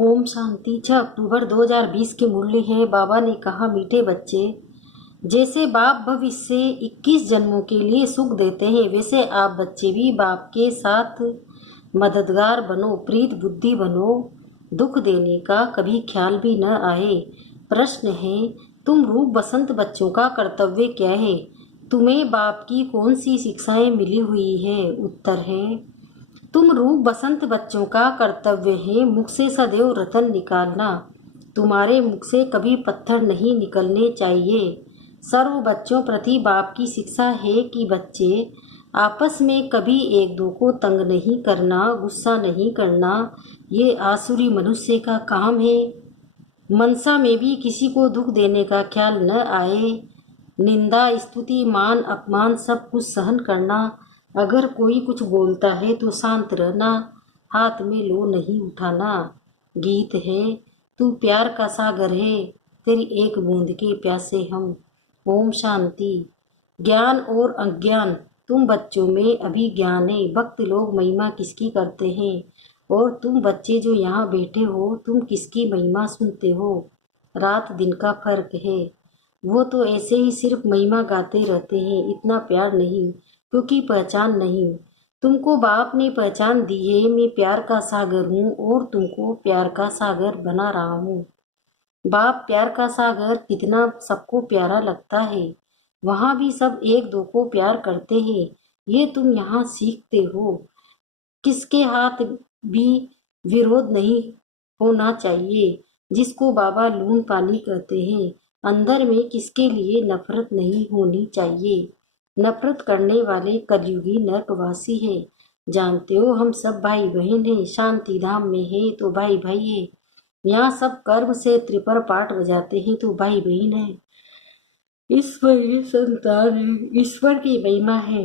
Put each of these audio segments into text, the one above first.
ओम शांति। 6 अक्टूबर 2020 की मुरली है। बाबा ने कहा, मीठे बच्चे, जैसे बाप भविष्य से 21 जन्मों के लिए सुख देते हैं, वैसे आप बच्चे भी बाप के साथ मददगार बनो, प्रीत बुद्धि बनो। दुख देने का कभी ख्याल भी न आए। प्रश्न है, तुम रूप बसंत बच्चों का कर्तव्य क्या है? तुम्हें बाप की कौन सी शिक्षाएं मिली हुई है? उत्तर है, तुम रूप बसंत बच्चों का कर्तव्य है मुख से सदैव रतन निकालना। तुम्हारे मुख से कभी पत्थर नहीं निकलने चाहिए। सर्व बच्चों प्रति बाप की शिक्षा है कि बच्चे आपस में कभी एक दो को तंग नहीं करना, गुस्सा नहीं करना। ये आसुरी मनुष्य का काम है। मनसा में भी किसी को दुख देने का ख्याल न आए। निंदा, स्तुति, मान, अपमान सब कुछ सहन करना। अगर कोई कुछ बोलता है तो शांत रहना, हाथ में लो नहीं उठाना। गीत है, तू प्यार का सागर है, तेरी एक बूंद के प्यासे हम। ओम शांति। ज्ञान और अज्ञान। तुम बच्चों में अभी ज्ञान है। भक्त लोग महिमा किसकी करते हैं, और तुम बच्चे जो यहाँ बैठे हो, तुम किसकी महिमा सुनते हो? रात दिन का फर्क है। वो तो ऐसे ही सिर्फ महिमा गाते रहते हैं, इतना प्यार नहीं, क्योंकि पहचान नहीं। तुमको बाप ने पहचान दी है। मैं प्यार का सागर हूँ और तुमको प्यार का सागर बना रहा हूँ। बाप प्यार का सागर कितना सबको प्यारा लगता है। वहाँ भी सब एक दो को प्यार करते हैं। ये तुम यहाँ सीखते हो। किसके हाथ भी विरोध नहीं होना चाहिए। जिसको बाबा लून पानी कहते हैं, अंदर में किसके लिए नफरत नहीं होनी चाहिए। नफरत करने वाले कलयुगी नरकवासी है। जानते हो, हम सब भाई बहन हैं। शांति धाम में है तो भाई भाई है। यहाँ सब कर्म से त्रिपर पाठ बजाते हैं तो भाई बहन है। ईश्वर ही संतान है, ईश्वर की महिमा है।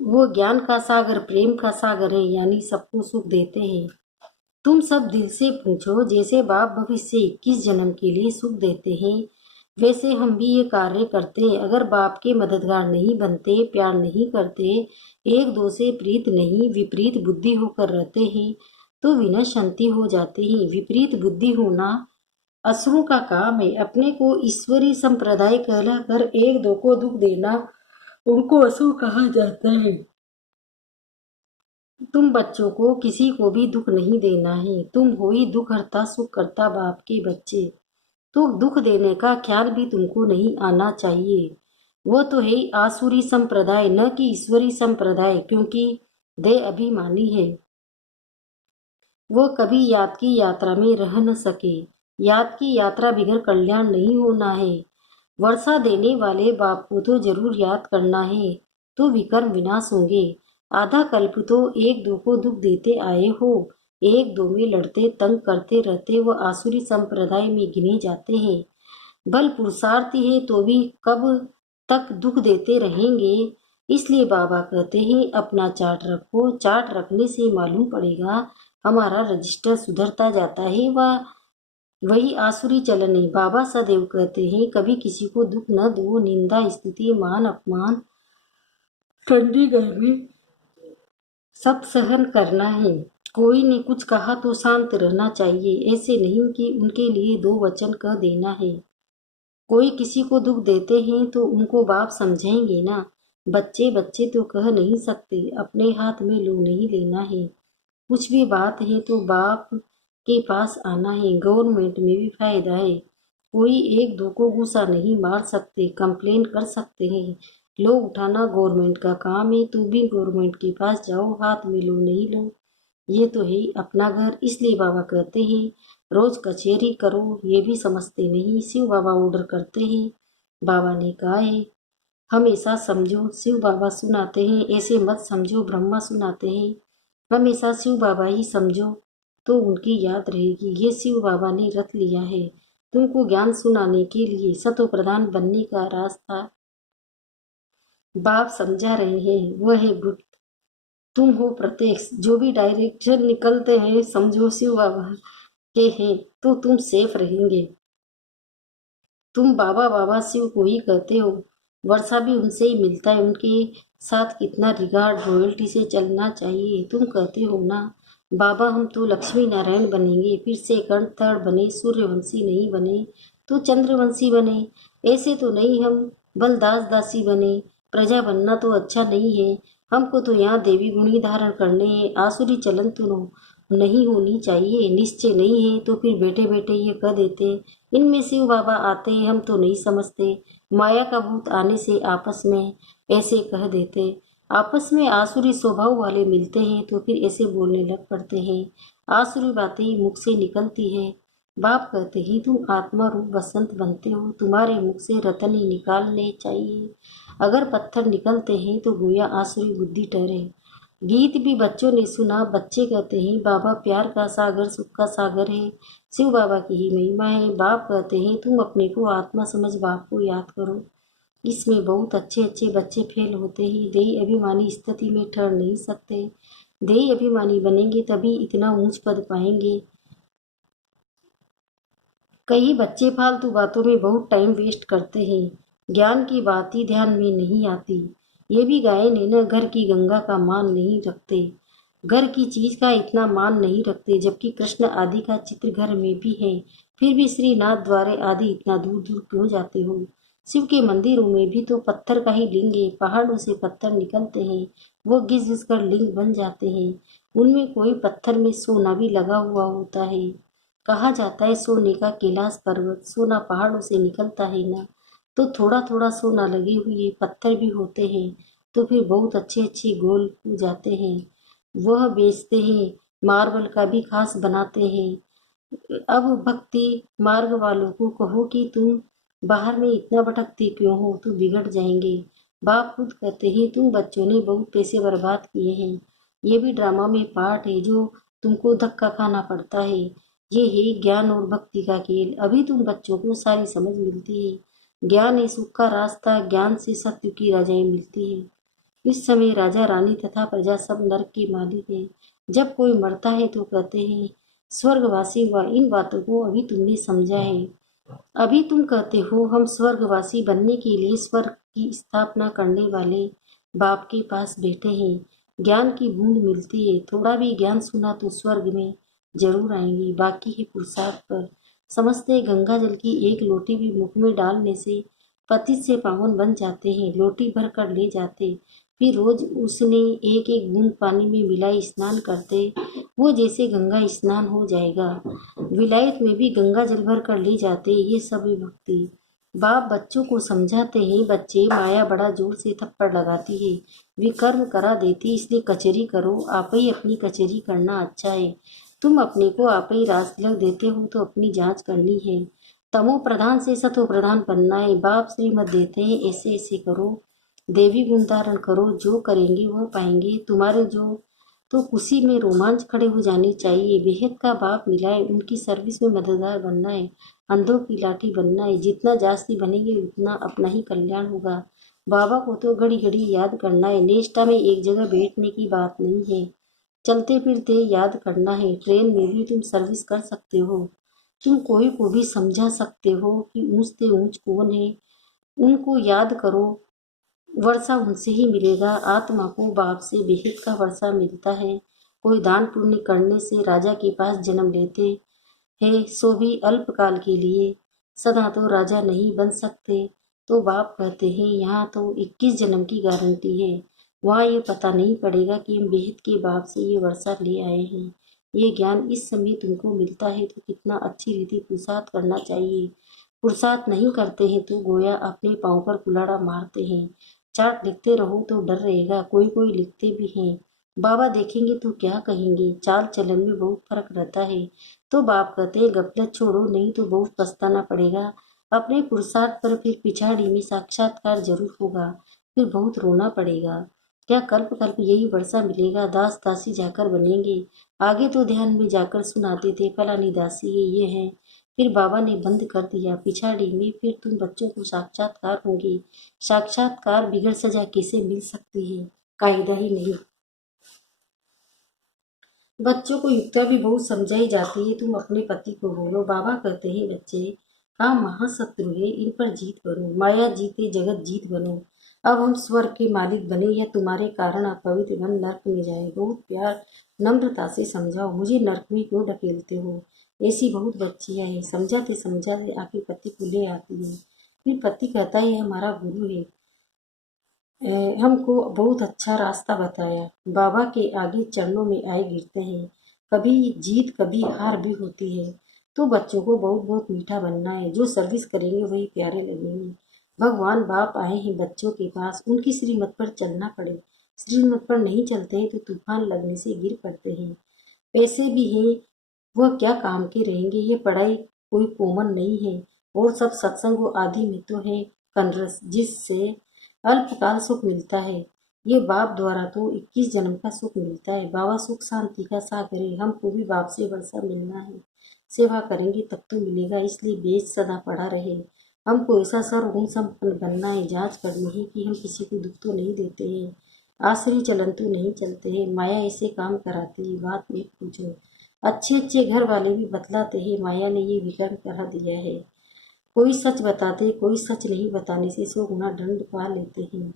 वो ज्ञान का सागर, प्रेम का सागर है, यानी सबको सुख देते हैं। तुम सब दिल से पूछो, जैसे बाप भविष्य से 21 जन्म के लिए सुख देते हैं, वैसे हम भी ये कार्य करते हैं। अगर बाप के मददगार नहीं बनते, प्यार नहीं करते, एक दो से प्रीत नहीं, विपरीत बुद्धि होकर रहते हैं, तो विनय शांति हो जाते हैं। विपरीत बुद्धि होना असुरों का काम है। अपने को ईश्वरी संप्रदाय कहलाकर एक दो को दुख देना, उनको असुर कहा जाता है। तुम बच्चों को किसी को भी दुख नहीं देना है। तुम हो ही दुख हरता सुख करता बाप के बच्चे। तो दुख देने का ख्याल भी तुमको नहीं आना चाहिए। वो तो है आसुरी संप्रदाय, न कि ईश्वरी संप्रदाय, क्योंकि दे अभिमानी है। वो कभी याद की यात्रा में रह न सके। याद की यात्रा बिगड़ कल्याण नहीं होना है। वर्षा देने वाले बाप को तो जरूर याद करना है, तो विकर्म विनाश होंगे। आधा कल्प तो एक दो को दुख देते आए हो। एक दो में लड़ते तंग करते रहते वो आसुरी संप्रदाय में गिने जाते हैं। बल पुरुषार्थी है तो भी कब तक दुख देते रहेंगे। इसलिए बाबा कहते हैं, अपना चार्ट रखो। चार्ट रखने से मालूम पड़ेगा हमारा रजिस्टर सुधरता जाता है। वह वही आसुरी चलन है। बाबा सदैव कहते हैं, कभी किसी को दुख न दो। निंदा, स्तुति, मान, अपमान, ठंडी गर्मी सब सहन करना है। कोई ने कुछ कहा तो शांत रहना चाहिए। ऐसे नहीं कि उनके लिए दो वचन कह देना है। कोई किसी को दुख देते हैं तो उनको बाप समझेंगे ना। बच्चे बच्चे तो कह नहीं सकते। अपने हाथ में लो नहीं लेना है। कुछ भी बात है तो बाप के पास आना है। गवर्नमेंट में भी फायदा है। कोई एक दो को गुस्सा नहीं मार सकते, कंप्लेन कर सकते हैं। लो उठाना गवर्नमेंट का काम है। तू भी गवर्नमेंट के पास जाओ, हाथ में लो नहीं लो। ये तो है अपना घर। इसलिए बाबा कहते हैं, रोज कचहरी करो। ये भी समझते नहीं। शिव बाबा ऑर्डर करते हैं। बाबा ने कहा है, हमेशा समझो। शिव बाबा सुनाते हैं, ऐसे मत समझो ब्रह्मा सुनाते हैं। हमेशा शिव बाबा ही समझो तो उनकी याद रहेगी। ये शिव बाबा ने रख लिया है तुमको ज्ञान सुनाने के लिए, सतो प्रधान बनने का रास्ता बाप समझा रहे हैं। वह है गुप्त, तुम हो प्रत्यक्ष। जो भी डायरेक्शन निकलते हैं समझो शिव बाबा के हैं, तो तुम सेफ रहेंगे। तुम बाबा बाबा शिव को ही कहते हो। वर्षा भी उनसे ही मिलता है। उनके साथ कितना रिगार्ड, रॉयल्टी से चलना चाहिए। तुम कहते हो ना, बाबा हम तो लक्ष्मी नारायण बनेंगे, फिर से कर्णथड़ बने, सूर्यवंशी नहीं बने तो चंद्रवंशी बने। ऐसे तो नहीं हम बलदास दासी बने, प्रजा बनना तो अच्छा नहीं है। हमको तो यहाँ देवी गुणी धारण करने हैं, आसुरी चलन तो नहीं होनी चाहिए। निश्चय नहीं है तो फिर बैठे बैठे ये कह देते इनमें शिव बाबा आते हैं, हम तो नहीं समझते। माया का भूत आने से आपस में ऐसे कह देते। आपस में आसुरी स्वभाव वाले मिलते हैं तो फिर ऐसे बोलने लग पड़ते हैं। आसुरी बातें ही मुख से निकलती है। बाप कहते ही तुम आत्मा रूप बसंत बनते हो, तुम्हारे मुख से रतन ही निकालने चाहिए। अगर पत्थर निकलते हैं तो गोया आसुरी बुद्धि ठहरे। गीत भी बच्चों ने सुना। बच्चे कहते हैं बाबा प्यार का सागर सुख का सागर है, शिव बाबा की ही महिमा है। बाप कहते हैं तुम अपने को आत्मा समझ बाप को याद करो। इसमें बहुत अच्छे अच्छे बच्चे फेल होते ही देही अभिमानी स्थिति में ठहर नहीं सकते। देही अभिमानी बनेंगे तभी इतना ऊंच पद पाएंगे। कई बच्चे फालतू बातों में बहुत टाइम वेस्ट करते हैं, ज्ञान की बात ही ध्यान में नहीं आती। ये भी गायन है न, घर की गंगा का मान नहीं रखते, घर की चीज का इतना मान नहीं रखते, जबकि कृष्ण आदि का चित्र घर में भी है। फिर भी श्रीनाथ द्वारे आदि इतना दूर दूर क्यों जाते हो? शिव के मंदिरों में भी तो पत्थर का ही लिंग है, पहाड़ों से पत्थर निकलते हैं, वो घिस घिस कर लिंग बन जाते हैं। उनमें कोई पत्थर में सोना भी लगा हुआ होता है। कहा जाता है सोने का कैलाश पर्वत, सोना पहाड़ों से निकलता है ना, तो थोड़ा थोड़ा सोना लगे हुए पत्थर भी होते हैं, तो फिर बहुत अच्छे अच्छे गोल हो जाते हैं। वह बेचते हैं, मार्बल का भी खास बनाते हैं। अब भक्ति मार्ग वालों को कहो कि तुम बाहर में इतना भटकते क्यों हो, तो बिगड़ जाएंगे। बाप खुद कहते हैं तुम बच्चों ने बहुत पैसे बर्बाद किए हैं, ये भी ड्रामा में पार्ट है जो तुमको धक्का खाना पड़ता है। ये है ज्ञान और भक्ति का खेल, अभी तुम बच्चों को सारी समझ मिलती है। ज्ञान है सुख का रास्ता, ज्ञान से सत्य की राजाएं मिलती है। इस समय राजा रानी तथा प्रजा सब नरक के मालिक है। जब कोई मरता है तो कहते हैं स्वर्गवासी हुआ। इन बातों को अभी तुमने समझा है। अभी तुम कहते हो हम स्वर्गवासी बनने के लिए स्वर्ग की स्थापना करने वाले बाप के पास बैठे हैं। ज्ञान की बूंद मिलती है, थोड़ा भी ज्ञान सुना तो स्वर्ग में जरूर आएंगे, बाकी है पुरुषार्थ पर। समझते गंगा जल की एक लोटी भी मुख में डालने से पतित से पावन बन जाते हैं। लोटी भर कर ले जाते, फिर रोज उसने एक एक बूंद पानी में मिलाई स्नान करते, वो जैसे गंगा स्नान हो जाएगा। विलायत में भी गंगा जल भर कर ले जाते। ये सब है भक्ति। बाप बच्चों को समझाते हैं, बच्चे माया बड़ा जोर से थप्पड़ लगाती है, विकर्म करा देती, इसलिए कचरी करो, आप ही अपनी कचरी करना अच्छा है। तुम अपने को आप ही रास तिलक देते हो तो अपनी जांच करनी है। तमो प्रधान से सतो प्रधान बनना है। बाप श्रीमत देते हैं ऐसे ऐसे करो, देवी गुण धारण करो, जो करेंगे वो पाएंगे। तुम्हारे जो तो उसी में रोमांच खड़े हो जाने चाहिए। बेहद का बाप मिला है, उनकी सर्विस में मददगार बनना है, अंधों की लाठी बनना है। जितना जास्ती बनेंगे उतना अपना ही कल्याण होगा। बाबा को तो घड़ी घड़ी याद करना है, नेष्टा में एक जगह बैठने की बात नहीं है, चलते फिरते याद करना है। ट्रेन में भी तुम सर्विस कर सकते हो, तुम कोई को भी समझा सकते हो कि ऊंच से ऊंच कौन है, उनको याद करो। वर्षा उनसे ही मिलेगा। आत्मा को बाप से बेहद का वर्षा मिलता है। कोई दान पुण्य करने से राजा के पास जन्म लेते हैं, सो भी अल्पकाल के लिए, सदा तो राजा नहीं बन सकते। तो बाप कहते हैं यहाँ तो 21 जन्म की गारंटी है, वहाँ ये पता नहीं पड़ेगा कि हम बेहद के बाप से ये वर्षा ले आए हैं। ये ज्ञान इस समय तुमको मिलता है तो कितना अच्छी रीति पुरुषार्थ करना चाहिए। पुरुषार्थ नहीं करते हैं तो गोया अपने पाँव पर कुल्हाड़ा मारते हैं। चार्ट लिखते रहो तो डर रहेगा, कोई कोई लिखते भी हैं, बाबा देखेंगे तो क्या कहेंगे। चाल चलन में बहुत फर्क रहता है। तो बाप कहते हैं गफलत छोड़ो, नहीं तो बहुत पछताना पड़ेगा अपने पुरुषार्थ पर। फिर पिछाड़ी में साक्षात्कार जरूर होगा, फिर बहुत रोना पड़ेगा। क्या कल्प कल्प यही वर्षा मिलेगा? दास दासी जाकर बनेंगे। आगे तो ध्यान में जाकर सुनाते थे फलानी दासी है, ये है। फिर बाबा ने बंद कर दिया पिछाड़ी में, फिर तुम बच्चों को साक्षात्कार होंगे। साक्षात्कार बिगड़ सजा कैसे मिल सकती है? कायदा ही नहीं। बच्चों को युक्ता भी बहुत समझाई जाती है, तुम अपने पति को बोलो। बाबा कहते हैं बच्चे काम महाशत्रु है, इन पर जीत बनो, माया जीते जगत जीत बनो। अब हम स्वर्ग के मालिक बने, या तुम्हारे कारण अपवित्र बन नर्क में जाए। बहुत प्यार नम्रता से समझाओ, मुझे नर्क में क्यों ढकेलते हो। ऐसी बहुत बच्चियां हैं। समझाते समझाते आखिर पति को ले आती है। फिर पति कहता है, हमारा गुरु है, हमको बहुत अच्छा रास्ता बताया। बाबा के आगे चरणों में आए गिरते हैं। कभी जीत कभी हार भी होती है। तो बच्चों को बहुत बहुत मीठा बनना है। जो सर्विस करेंगे वही प्यारे लगेंगे। भगवान बाप आए हैं बच्चों के पास, उनकी श्रीमत पर चलना पड़े। श्रीमत पर नहीं चलते हैं तो तूफान लगने से गिर पड़ते हैं। पैसे भी हैं, वह क्या काम के रहेंगे। ये पढ़ाई कोई कॉमन नहीं है। और सब सत्संग व आदि में तो है कनरस, जिससे अल्पकाल सुख मिलता है। ये बाप द्वारा तो 21 जन्म का सुख मिलता है। बाबा सुख शांति का सागर है। हमको भी बाप से वर्षा मिलना है। सेवा करेंगे तब तो मिलेगा, इसलिए बेच सदा पड़ा रहे। हमको ऐसा सर्वगुण संपन्न बनना है। जांच करनी है कि हम किसी को दुख तो नहीं देते हैं, आश्रय चलन तो नहीं चलते हैं। माया ऐसे काम कराती है, बात नहीं पूछो। अच्छे अच्छे घर वाले भी बतलाते हैं, माया ने ये विकर्ण करा दिया है। कोई सच बताते, कोई सच नहीं बताने से 100 गुना दंड पा लेते हैं।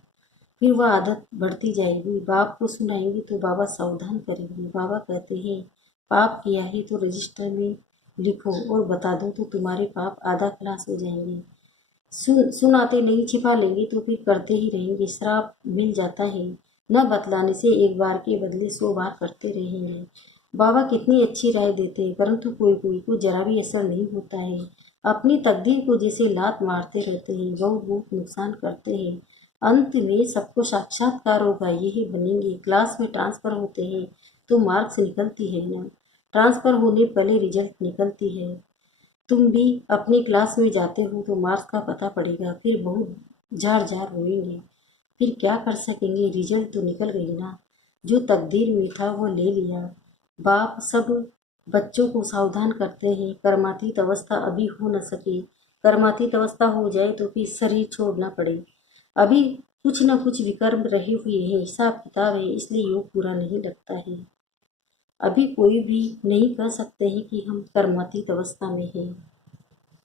फिर वह आदत बढ़ती जाएगी। बाप को सुनाएंगे तो बाबा सावधान करेंगे। बाबा कहते हैं, पाप किया है तो रजिस्टर में लिखो और बता दो तो तुम्हारे पाप आधा क्लास हो जाएंगे। सुनाते नहीं, छिपा लेंगे तो फिर करते ही रहेंगे। श्राप मिल जाता है। न बतलाने से एक बार के बदले 100 बार करते रहेंगे। बाबा कितनी अच्छी राय देते हैं, परंतु कोई कोई को जरा भी असर नहीं होता है। अपनी तकदीर को जैसे लात मारते रहते हैं, बहुत बहुत नुकसान करते हैं। अंत में सबको साक्षात्कार होगा, यही बनेंगे। क्लास में ट्रांसफर होते हैं तो मार्क्स निकलती है ना, ट्रांसफर होने पहले रिजल्ट निकलती है। तुम भी अपनी क्लास में जाते हो तो मार्क्स का पता पड़ेगा, फिर बहुत जार जार रोएंगे। फिर क्या कर सकेंगे, रिजल्ट तो निकल गई ना। जो तकदीर में था वो ले लिया। बाप सब बच्चों को सावधान करते हैं, कर्मातीत अवस्था अभी हो न सके। कर्मातीत अवस्था हो जाए तो फिर शरीर छोड़ना पड़े। अभी कुछ न कुछ विकर्म रहे हुए हैं, हिसाब किताब है, इसलिए योग पूरा नहीं लगता है। अभी कोई भी नहीं कह सकते हैं कि हम कर्मातीत अवस्था में हैं।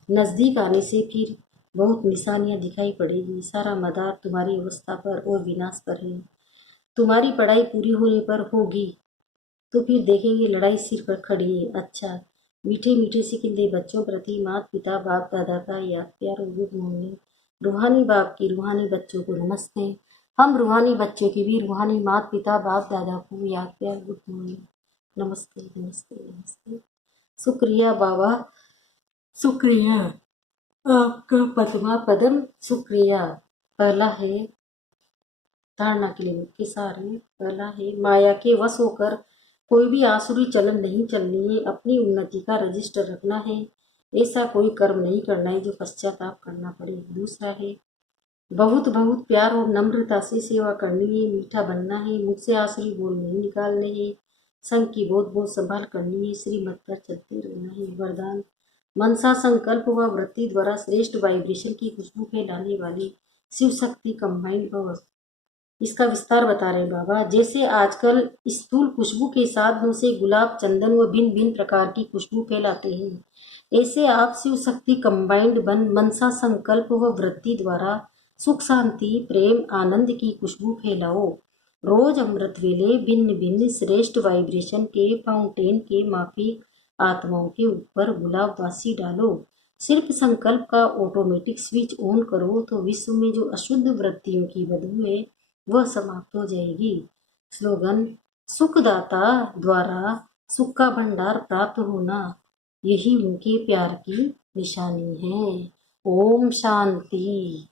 नज़दीक आने से फिर बहुत निशानियां दिखाई पड़ेगी। सारा मदार तुम्हारी अवस्था पर और विनाश पर है। तुम्हारी पढ़ाई पूरी होने पर होगी तो फिर देखेंगे लड़ाई सिर पर खड़ी है। अच्छा, मीठे मीठे सिकंदे बच्चों प्रति माता पिता बाप दादा का याद प्यार और गुड मॉर्निंग। रूहानी बाप की रूहानी बच्चों को नमस्ते। हम रूहानी बच्चों की भी रूहानी माता पिता बाप दादा को याद प्यार गुड मॉर्निंग। नमस्ते नमस्ते नमस्ते। शुक्रिया बाबा, शुक्रिया आपका पद्मा पदम, शुक्रिया। पहला है धारणा के लिए मुख्य सार है। पहला है, माया के वश होकर कोई भी आसुरी चलन नहीं चलनी है। अपनी उन्नति का रजिस्टर रखना है। ऐसा कोई कर्म नहीं करना है जो पश्चाताप करना पड़े। दूसरा है, बहुत बहुत प्यार और नम्रता से सेवा करनी है। मीठा बनना है, मुझसे आसुरी बोल नहीं निकालने हैं। संघ की बहुत बहुत संभाल करनी है। श्रीमत पर चलते रहना है। वरदान, मनसा संकल्प व वृत्ति द्वारा श्रेष्ठ वाइब्रेशन की खुशबू फैलाने वाली शिव शक्ति कंबाइंड भव। इसका विस्तार बता रहे बाबा। जैसे आजकल स्थूल खुशबू के साधनों से गुलाब, चंदन व भिन्न भिन्न प्रकार की खुशबू फैलाते हैं, ऐसे आप शिव शक्ति कंबाइंड बन मनसा संकल्प व वृत्ति द्वारा सुख शांति प्रेम आनंद की खुशबू फैलाओ। रोज अमृत वेले भिन्न भिन्न श्रेष्ठ वाइब्रेशन के फाउंटेन के माफिक आत्माओं के ऊपर गुलाब वासी डालो। सिर्फ संकल्प का ऑटोमेटिक स्विच ऑन करो तो विश्व में जो अशुद्ध वृत्तियों की बदबू है वह समाप्त हो जाएगी। स्लोगन, सुखदाता द्वारा सुख का भंडार प्राप्त होना, यही उनके प्यार की निशानी है। ओम शांति।